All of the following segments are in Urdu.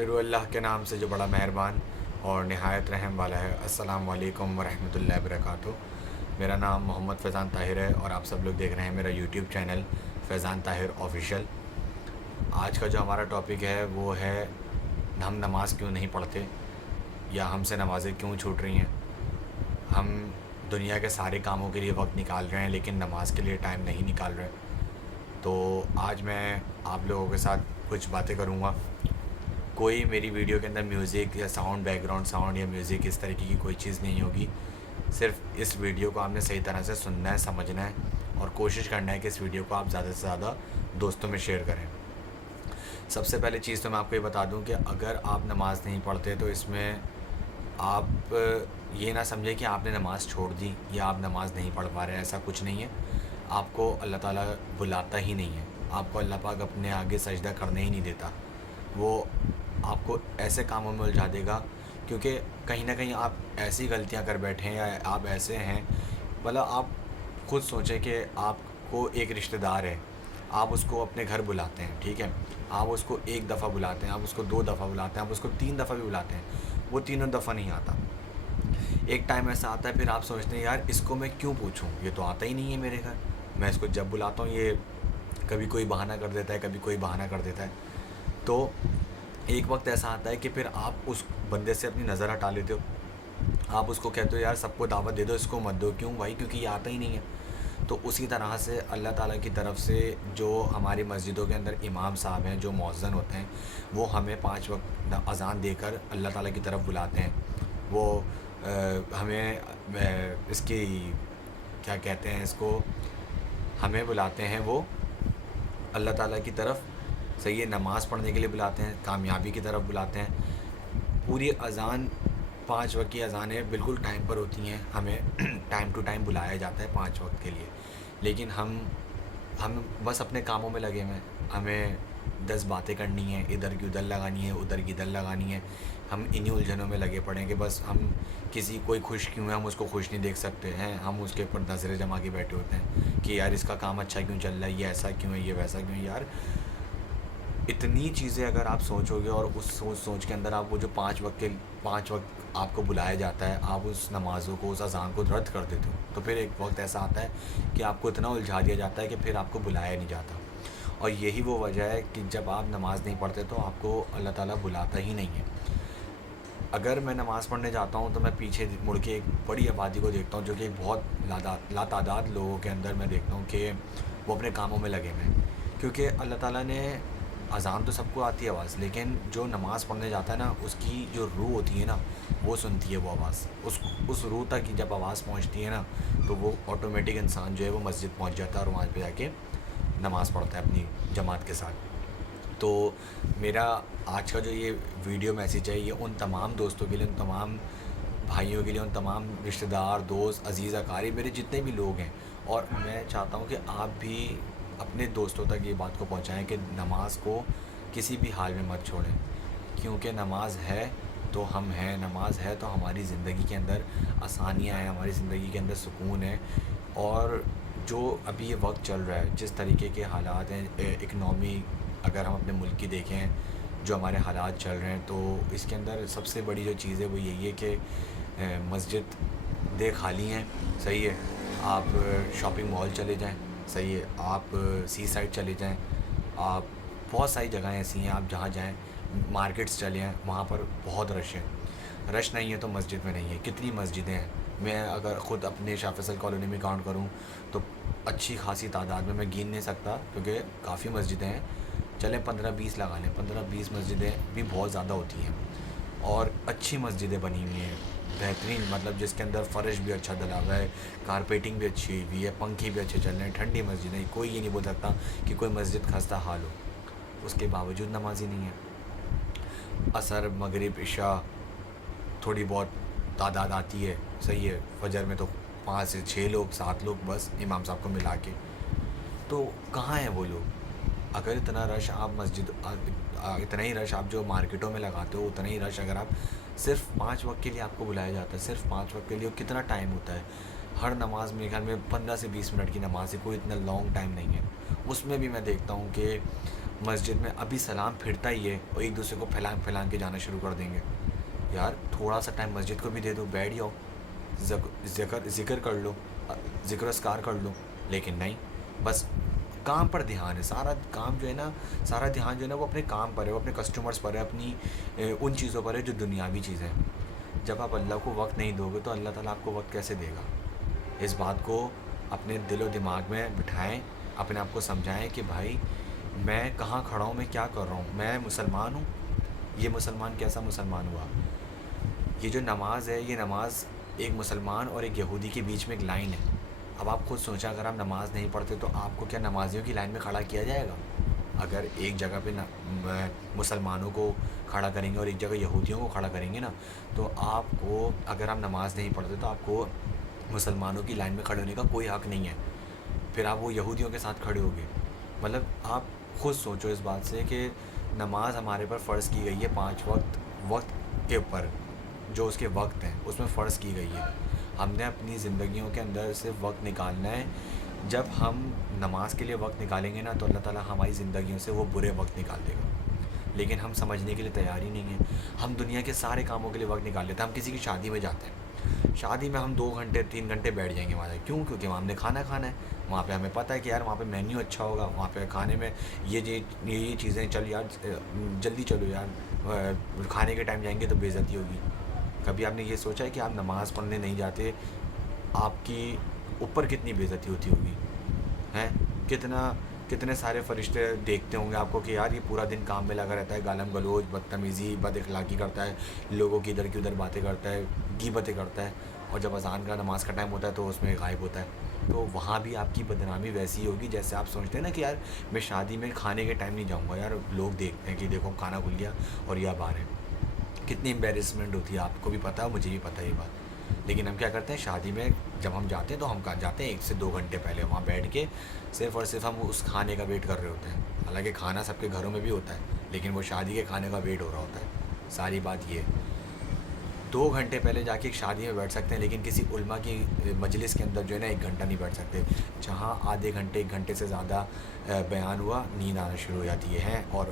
شروع اللہ کے نام سے جو بڑا مہربان اور نہایت رحم والا ہے۔ السلام علیکم ورحمۃ اللہ وبرکاتہ۔ میرا نام محمد فیضان طاہر ہے اور آپ سب لوگ دیکھ رہے ہیں میرا یوٹیوب چینل فیضان طاہر آفیشیل۔ آج کا جو ہمارا ٹاپک ہے وہ ہے ہم نماز کیوں نہیں پڑھتے، یا ہم سے نمازیں کیوں چھوٹ رہی ہیں۔ ہم دنیا کے سارے کاموں کے لیے وقت نکال رہے ہیں لیکن نماز کے لیے ٹائم نہیں نکال رہے۔ تو آج میں آپ لوگوں کے ساتھ کچھ باتیں کروں گا۔ کوئی میری ویڈیو کے اندر میوزک یا ساؤنڈ، بیک گراؤنڈ ساؤنڈ یا میوزک اس طریقے کی کوئی چیز نہیں ہوگی۔ صرف اس ویڈیو کو آپ نے صحیح طرح سے سننا ہے، سمجھنا ہے اور کوشش کرنا ہے کہ اس ویڈیو کو آپ زیادہ سے زیادہ دوستوں میں شیئر کریں۔ سب سے پہلے چیز تو میں آپ کو یہ بتا دوں کہ اگر آپ نماز نہیں پڑھتے تو اس میں آپ یہ نہ سمجھیں کہ آپ نے نماز چھوڑ دی یا آپ نماز نہیں پڑھ پا رہے ہیں، ایسا کچھ نہیں ہے۔ آپ کو اللہ تعالیٰ بلاتا ہی نہیں ہے، آپ کو اللہ پاک اپنے آگے سجدہ کرنے ہی نہیں دیتا۔ وہ آپ کو ایسے کاموں میں الجھا دے گا کیونکہ کہیں نہ کہیں آپ ایسی غلطیاں کر بیٹھے ہیں یا آپ ایسے ہیں، بھلا آپ خود سوچیں کہ آپ کو ایک رشتہ دار ہے، آپ اس کو اپنے گھر بلاتے ہیں، ٹھیک ہے، آپ اس کو ایک دفعہ بلاتے ہیں، آپ اس کو 2 دفعہ بلاتے ہیں، آپ اس کو 3 دفعہ بھی بلاتے ہیں، وہ تینوں دفعہ نہیں آتا۔ ایک ٹائم ایسا آتا ہے پھر آپ سوچتے ہیں یار اس کو میں کیوں پوچھوں، یہ تو آتا ہی نہیں ہے میرے گھر، میں اس کو جب بلاتا ہوں یہ کبھی کوئی بہانہ کر دیتا ہے، کبھی کوئی بہانہ کر دیتا ہے۔ تو ایک وقت ایسا آتا ہے کہ پھر آپ اس بندے سے اپنی نظر ہٹا لیتے ہو، آپ اس کو کہتے ہو یار سب کو دعوت دے دو، اس کو مت دو، کیوں بھائی؟ کیونکہ یہ آتا ہی نہیں ہے۔ تو اسی طرح سے اللہ تعالیٰ کی طرف سے جو ہماری مسجدوں کے اندر امام صاحب ہیں، جو مؤذن ہوتے ہیں، وہ ہمیں 5 وقت اذان دے کر اللہ تعالیٰ کی طرف بلاتے ہیں۔ وہ ہمیں اس کی کیا کہتے ہیں، اس کو ہمیں بلاتے ہیں، وہ اللہ تعالیٰ کی طرف صحیح نماز پڑھنے کے لیے بلاتے ہیں، کامیابی کی طرف بلاتے ہیں۔ پوری اذان 5 وقت کی اذانیں بالکل ٹائم پر ہوتی ہیں، ہمیں ٹائم ٹو ٹائم بلایا جاتا ہے 5 وقت کے لیے، لیکن ہم بس اپنے کاموں میں لگے ہوئے ہیں۔ ہمیں 10 باتیں کرنی ہیں، ادھر کی ادھر لگانی ہے، ادھر کی ادھر لگانی ہے۔ ہم انہی الجھنوں میں لگے پڑے ہیں کہ بس ہم کوئی خوش کیوں ہے، ہم اس کو خوش نہیں دیکھ سکتے ہیں، ہم اس کے اوپر نظریں جما کے بیٹھے ہوتے ہیں کہ یار اس کا کام اچھا کیوں چل رہا ہے، یہ ایسا کیوں ہے، یہ ویسا کیوں ہے۔ یار اتنی چیزیں اگر آپ سوچو گے اور اس سوچ کے اندر آپ وہ جو 5 وقت آپ کو بلایا جاتا ہے، آپ اس نمازوں کو، اس اذان کو رد کر دیتے ہو، تو پھر ایک وقت ایسا آتا ہے کہ آپ کو اتنا الجھا دیا جاتا ہے کہ پھر آپ کو بلایا نہیں جاتا۔ اور یہی وہ وجہ ہے کہ جب آپ نماز نہیں پڑھتے تو آپ کو اللہ تعالیٰ بلاتا ہی نہیں ہے۔ اگر میں نماز پڑھنے جاتا ہوں تو میں پیچھے مڑ کے ایک بڑی آبادی کو دیکھتا ہوں، جو کہ ایک بہت لاتعداد لوگوں کے اندر میں دیکھتا ہوں کہ وہ اپنے کاموں میں لگے ہوئے ہیں، کیونکہ اللہ تعالیٰ نے اذان تو سب کو آتی ہے آواز، لیکن جو نماز پڑھنے جاتا ہے نا، اس کی جو روح ہوتی ہے نا، وہ سنتی ہے وہ آواز، اس روح تک کی جب آواز پہنچتی ہے نا تو وہ آٹومیٹک انسان جو ہے وہ مسجد پہنچ جاتا ہے اور وہاں پہ جا کے نماز پڑھتا ہے اپنی جماعت کے ساتھ۔ تو میرا آج کا جو یہ ویڈیو میسیج ہے یہ ان تمام دوستوں کے لیے، ان تمام بھائیوں کے لیے، ان تمام رشتہ دار، دوست، عزیز اقارب، میرے جتنے بھی لوگ ہیں، اور میں چاہتا ہوں کہ آپ بھی اپنے دوستوں تک یہ بات کو پہنچائیں کہ نماز کو کسی بھی حال میں مت چھوڑیں، کیونکہ نماز ہے تو ہم ہیں، نماز ہے تو ہماری زندگی کے اندر آسانیاں ہیں، ہماری زندگی کے اندر سکون ہے۔ اور جو ابھی یہ وقت چل رہا ہے، جس طریقے کے حالات ہیں، اکنامی اگر ہم اپنے ملک کی دیکھیں، جو ہمارے حالات چل رہے ہیں، تو اس کے اندر سب سے بڑی جو چیز ہے وہ یہی ہے کہ مسجد دے خالی ہیں، صحیح ہے، آپ شاپنگ مال چلے جائیں، صحیح ہے، آپ سی سائڈ چلے جائیں، آپ بہت ساری جگہیں ایسی ہیں آپ جہاں جائیں، مارکیٹس چلے جائیں، وہاں پر بہت رش ہے۔ رش نہیں ہے تو مسجد میں نہیں ہے۔ کتنی مسجدیں ہیں، میں اگر خود اپنے شاہ فیصل کالونی میں کاؤنٹ کروں تو اچھی خاصی تعداد میں گن نہیں سکتا، کیونکہ کافی مسجدیں ہیں، چلیں 15-20 لگا لیں، 15-20 مسجدیں بھی بہت زیادہ ہوتی ہیں، اور اچھی مسجدیں بنی ہوئی ہیں، بہترین، مطلب جس کے اندر فرش بھی اچھا ڈلا ہوا ہے، کارپیٹنگ بھی اچھی ہوئی ہے، پنکھے بھی اچھے چل رہے ہیں، ٹھنڈی مسجدیں، کوئی یہ نہیں بول سکتا کہ کوئی مسجد خستہ حال ہو، اس کے باوجود نمازی نہیں ہے۔ عصر، مغرب، عشاء تھوڑی بہت تعداد آتی ہے، صحیح ہے، فجر میں تو 5 سے 6 لوگ، 7 لوگ بس امام صاحب کو ملا کے، تو کہاں ہیں وہ لوگ؟ اگر اتنا رش آپ اتنا ہی رش آپ جو مارکیٹوں میں لگاتے ہو، اتنا ہی رش اگر آپ صرف 5 وقت کے لیے آپ کو بلایا جاتا ہے، صرف 5 وقت کے لیے، کتنا ٹائم ہوتا ہے؟ ہر نماز میرے خیال میں 15 سے 20 منٹ کی نماز ہے، کوئی اتنا لانگ ٹائم نہیں ہے۔ اس میں بھی میں دیکھتا ہوں کہ مسجد میں ابھی سلام پھرتا ہی ہے اور ایک دوسرے کو پھیلان پھیلان کے جانا شروع کر دیں گے. یار تھوڑا سا ٹائم مسجد کو بھی دے دو, بیٹھ جاؤ, ذکر کر لو, ذکر اذکار کر لو. لیکن نہیں, بس کام پر دھیان ہے. سارا کام جو ہے نا, سارا دھیان جو ہے نا وہ اپنے کام پر ہے, وہ اپنے کسٹمرز پر ہے, اپنی ان چیزوں پر ہے جو دنیاوی چیزیں ہیں. جب آپ اللہ کو وقت نہیں دو گے تو اللہ تعالیٰ آپ کو وقت کیسے دے گا؟ اس بات کو اپنے دل و دماغ میں بٹھائیں, اپنے آپ کو سمجھائیں کہ بھائی میں کہاں کھڑا ہوں, میں کیا کر رہا ہوں, میں مسلمان ہوں. یہ مسلمان کیسا مسلمان ہوا؟ یہ جو نماز ہے, یہ نماز ایک مسلمان اور ایک یہودی کے بیچ میں ایک لائن ہے. اب آپ خود سوچیں, اگر آپ نماز نہیں پڑھتے تو آپ کو کیا نمازیوں کی لائن میں کھڑا کیا جائے گا؟ اگر ایک جگہ پہ مسلمانوں کو کھڑا کریں گے اور ایک جگہ یہودیوں کو کھڑا کریں گے نا, تو آپ کو, اگر آپ نماز نہیں پڑھتے تو آپ کو مسلمانوں کی لائن میں کھڑے ہونے کا کوئی حق نہیں ہے. پھر آپ وہ یہودیوں کے ساتھ کھڑے ہوگے. مطلب آپ خود سوچو اس بات سے کہ نماز ہمارے پر فرض کی گئی ہے 5 وقت کے اوپر, جو اس کے وقت ہیں اس میں فرض کی گئی ہے. ہم نے اپنی زندگیوں کے اندر صرف وقت نکالنا ہے. جب ہم نماز کے لیے وقت نکالیں گے نا تو اللہ تعالیٰ ہماری زندگیوں سے وہ برے وقت نکال دے گا. لیکن ہم سمجھنے کے لیے تیار ہی نہیں ہیں. ہم دنیا کے سارے کاموں کے لیے وقت نکال لیتے ہیں. ہم کسی کی شادی میں جاتے ہیں, شادی میں ہم 2 گھنٹے 3 گھنٹے بیٹھ جائیں گے وہاں. کیوں؟ کیونکہ وہاں ہم نے کھانا ہے. وہاں پہ ہمیں پتہ ہے کہ یار وہاں پہ مینیو اچھا ہوگا, وہاں پہ کھانے میں یہ چیزیں, چل یار جلدی چلو یار, کھانے کے ٹائم جائیں گے تو بے عزتی ہوگی. کبھی آپ نے یہ سوچا ہے کہ آپ نماز پڑھنے نہیں جاتے, آپ کی اوپر کتنی بے عزتی ہوتی ہوگی ہیں؟ کتنے سارے فرشتے دیکھتے ہوں گے آپ کو کہ یار یہ پورا دن کام میں لگا رہتا ہے, گالم گلوچ, بدتمیزی, بد اخلاقی کرتا ہے, لوگوں کی ادھر کی ادھر باتیں کرتا ہے, غیبتیں کرتا ہے, اور جب اذان کا نماز کا ٹائم ہوتا ہے تو اس میں غائب ہوتا ہے. تو وہاں بھی آپ کی بدنامی ویسی ہوگی جیسے آپ سوچتے ہیں نا کہ یار میں شادی میں کھانے کے ٹائم نہیں جاؤں گا, یار لوگ دیکھتے ہیں کہ دیکھو کھانا کھل گیا اور یہ باہر ہے. کتنی امبیرسمنٹ ہوتی ہے, آپ کو بھی پتہ ہے, مجھے بھی پتہ ہے یہ بات. لیکن ہم کیا کرتے ہیں, شادی میں جب ہم جاتے ہیں تو ہم جاتے ہیں 1 سے 2 گھنٹے پہلے, وہاں بیٹھ کے صرف اور صرف ہم اس کھانے کا ویٹ کر رہے ہوتے ہیں. حالانکہ کھانا سب کے گھروں میں بھی ہوتا ہے, لیکن وہ شادی کے کھانے کا ویٹ ہو رہا ہوتا ہے. ساری بات یہ ہے. 2 گھنٹے پہلے جا کے ایک شادی میں بیٹھ سکتے ہیں, لیکن کسی علماء کی مجلس کے اندر جو ہے نا 1 گھنٹہ نہیں بیٹھ سکتے. جہاں آدھے گھنٹے 1 گھنٹے سے زیادہ بیان ہوا, نیند آنا شروع ہو جاتی ہے, اور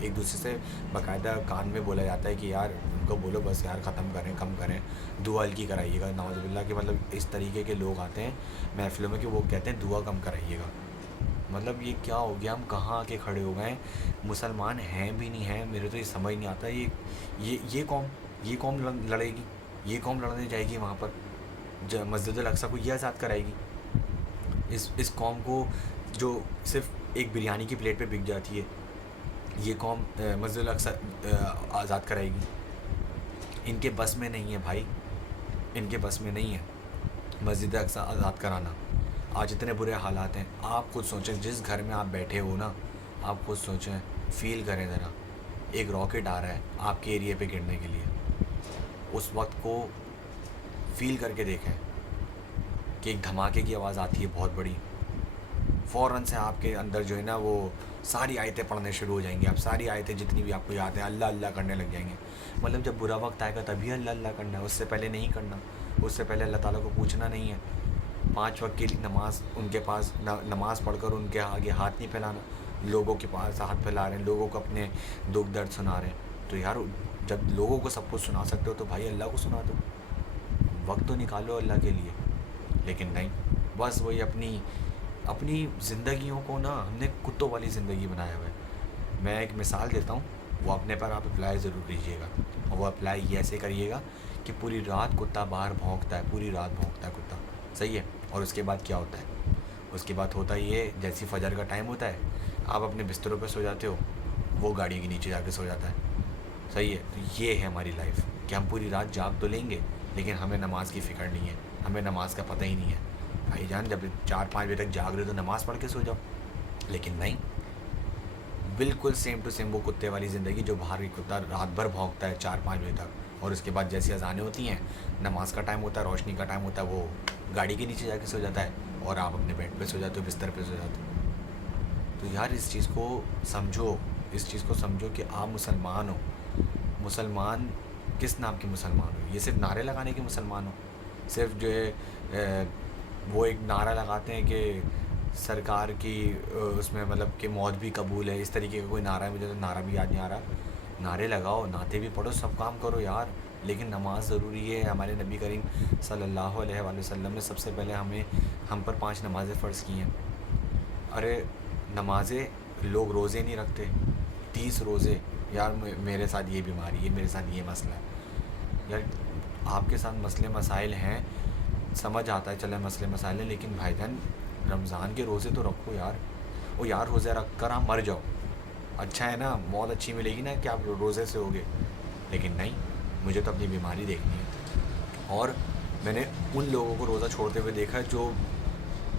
ایک دوسرے سے باقاعدہ کان میں بولا جاتا ہے کہ یار ان کو بولو بس یار ختم کریں, کم کریں, دعا ہلکی کرائیے گا. نعوذ باللہ کہ مطلب اس طریقے کے لوگ آتے ہیں محفلوں میں کہ وہ کہتے ہیں دعا کم کرائیے گا. مطلب یہ کیا ہو گیا, ہم کہاں آ کے کھڑے ہو گئے ہیں؟ مسلمان ہیں بھی نہیں ہیں, میرے تو یہ سمجھ نہیں آتا. یہ قوم لڑے گی, یہ قوم لڑنے جائے گی وہاں پر, مسجد الاقصی کو یہ آزاد کرائے گی. اس قوم کو جو صرف ایک بریانی کی پلیٹ پہ بک جاتی ہے, یہ قوم مسجد الاقصی آزاد کرائے گی. ان کے بس میں نہیں ہے بھائی, ان کے بس میں نہیں ہے مسجد اقصی آزاد کرانا. آج اتنے برے حالات ہیں. آپ خود سوچیں, جس گھر میں آپ بیٹھے ہو نا, آپ خود سوچیں, فیل کریں ذرا, ایک راکٹ آ رہا ہے آپ کے ایریے پہ گرنے کے لیے. اس وقت کو فیل کر کے دیکھیں کہ ایک دھماکے کی آواز آتی ہے بہت بڑی, فوراً سے آپ کے اندر جو ہے نا وہ ساری آیتیں پڑھنے شروع ہو جائیں گی. آپ ساری آیتیں جتنی بھی آپ کو یاد ہیں اللہ اللہ کرنے لگ جائیں گے. مطلب جب برا وقت آئے گا تبھی اللہ اللہ کرنا ہے, اس سے پہلے نہیں کرنا. اس سے پہلے اللہ تعالیٰ کو پوچھنا نہیں ہے. 5 وقت کی نماز ان کے پاس, نماز پڑھ کر ان کے آگے ہاتھ نہیں پھیلانا. لوگوں کے پاس ہاتھ پھیلا رہے ہیں, لوگوں کو اپنے دکھ درد سنا رہے ہیں. تو یار جب لوگوں کو سب کچھ سنا سکتے ہو تو بھائی اللہ کو سنا دو, وقت تو نکالو اللہ کے لیے. لیکن نہیں, بس وہی اپنی زندگیوں کو نا ہم نے کتوں والی زندگی بنایا ہوا ہے. میں ایک مثال دیتا ہوں, وہ اپنے پر آپ اپلائی ضرور کیجیے گا. اور وہ اپلائی ایسے کریے گا کہ پوری رات کتا باہر بھونکتا ہے, پوری رات بھونکتا ہے کتا, صحیح ہے. اور اس کے بعد کیا ہوتا ہے؟ اس کے بعد ہوتا یہ, جیسی فجر کا ٹائم ہوتا ہے آپ اپنے بستروں پہ سو جاتے ہو, وہ گاڑی کے نیچے جا کے سو جاتا ہے, صحیح ہے. تو یہ ہے ہماری لائف کہ ہم پوری رات جاگ تو لیں گے لیکن ہمیں نماز کی فکر نہیں ہے, ہمیں نماز کا پتہ ہی نہیں ہے. بھائی جان جب 4-5 بجے تک جاگ رہے تو نماز پڑھ کے سو جاؤ. لیکن نہیں, بالکل سیم ٹو سیم وہ کتے والی زندگی جو باہر کی کتا رات بھر بھونکتا ہے 4-5 بجے تک, اور اس کے بعد جیسی اذانیں ہوتی ہیں, نماز کا ٹائم ہوتا ہے, روشنی کا ٹائم ہوتا ہے, وہ گاڑی کے نیچے جا کے سو جاتا ہے, اور آپ اپنے بیڈ پہ سو جاتے ہو, بستر پہ سو جاتے ہو. تو یار اس چیز کو سمجھو کہ آپ مسلمان ہو. مسلمان کس نام کے مسلمان ہو؟ یہ صرف نعرے لگانے کے مسلمان ہو؟ صرف جو ہے وہ ایک نعرہ لگاتے ہیں کہ سرکار کی اس میں مطلب کہ موت بھی قبول ہے، اس طریقے کا کوئی نعرہ ہے، مجھے تو نعرہ بھی یاد نہیں آ رہا. نعرے لگاؤ، نعتیں بھی پڑھو، سب کام کرو یار، لیکن نماز ضروری ہے. ہمارے نبی کریم صلی اللہ علیہ وآلہ وسلم نے سب سے پہلے ہم پر 5 نمازیں فرض کی ہیں. ارے نمازیں، لوگ روزے نہیں رکھتے، 30 روزے. یار میرے ساتھ یہ بیماری ہے، میرے ساتھ یہ مسئلہ ہے. یار آپ کے ساتھ مسئلے مسائل ہیں، سمجھ آتا ہے چلے مسئلے مسائل ہیں، لیکن بھائی جان رمضان کے روزے تو رکھو یار. وہ یار روزے رکھ کر آپ مر جاؤ، اچھا ہے نا، موت اچھی ملے گی نا کہ آپ روزے سے ہوگے. لیکن نہیں، مجھے تو اپنی بیماری دیکھنی ہے. اور میں نے ان لوگوں کو روزہ چھوڑتے ہوئے دیکھا ہے جو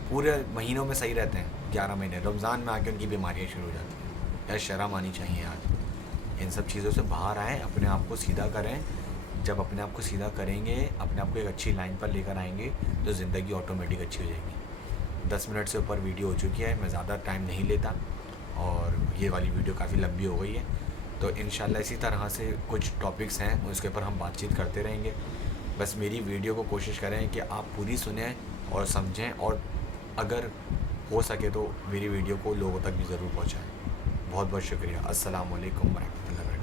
پورے مہینوں میں صحیح رہتے ہیں، 11 مہینے، رمضان میں آ کے ان کی بیماریاں شروع ہو جاتی ہیں. یار شرم آنی چاہیے یار. ان سب چیزوں سے باہر آئیں، اپنے آپ کو سیدھا کریں. جب اپنے آپ کو سیدھا کریں گے، اپنے آپ کو ایک اچھی لائن پر لے کر آئیں گے، تو زندگی آٹومیٹک اچھی ہو جائے گی. 10 منٹ سے اوپر ویڈیو ہو چکی ہے، میں زیادہ ٹائم نہیں لیتا، اور یہ والی ویڈیو کافی لمبی ہو گئی ہے. تو انشاءاللہ اسی طرح سے کچھ ٹاپکس ہیں، اس کے اوپر ہم بات چیت کرتے رہیں گے. بس میری ویڈیو کو کوشش کریں کہ آپ پوری سنیں اور سمجھیں، اور اگر ہو سکے تو میری ویڈیو کو لوگوں تک بھی ضرور پہنچائیں. بہت بہت شکریہ. السلام علیکم ورحمۃ اللہ وبرکاتہ.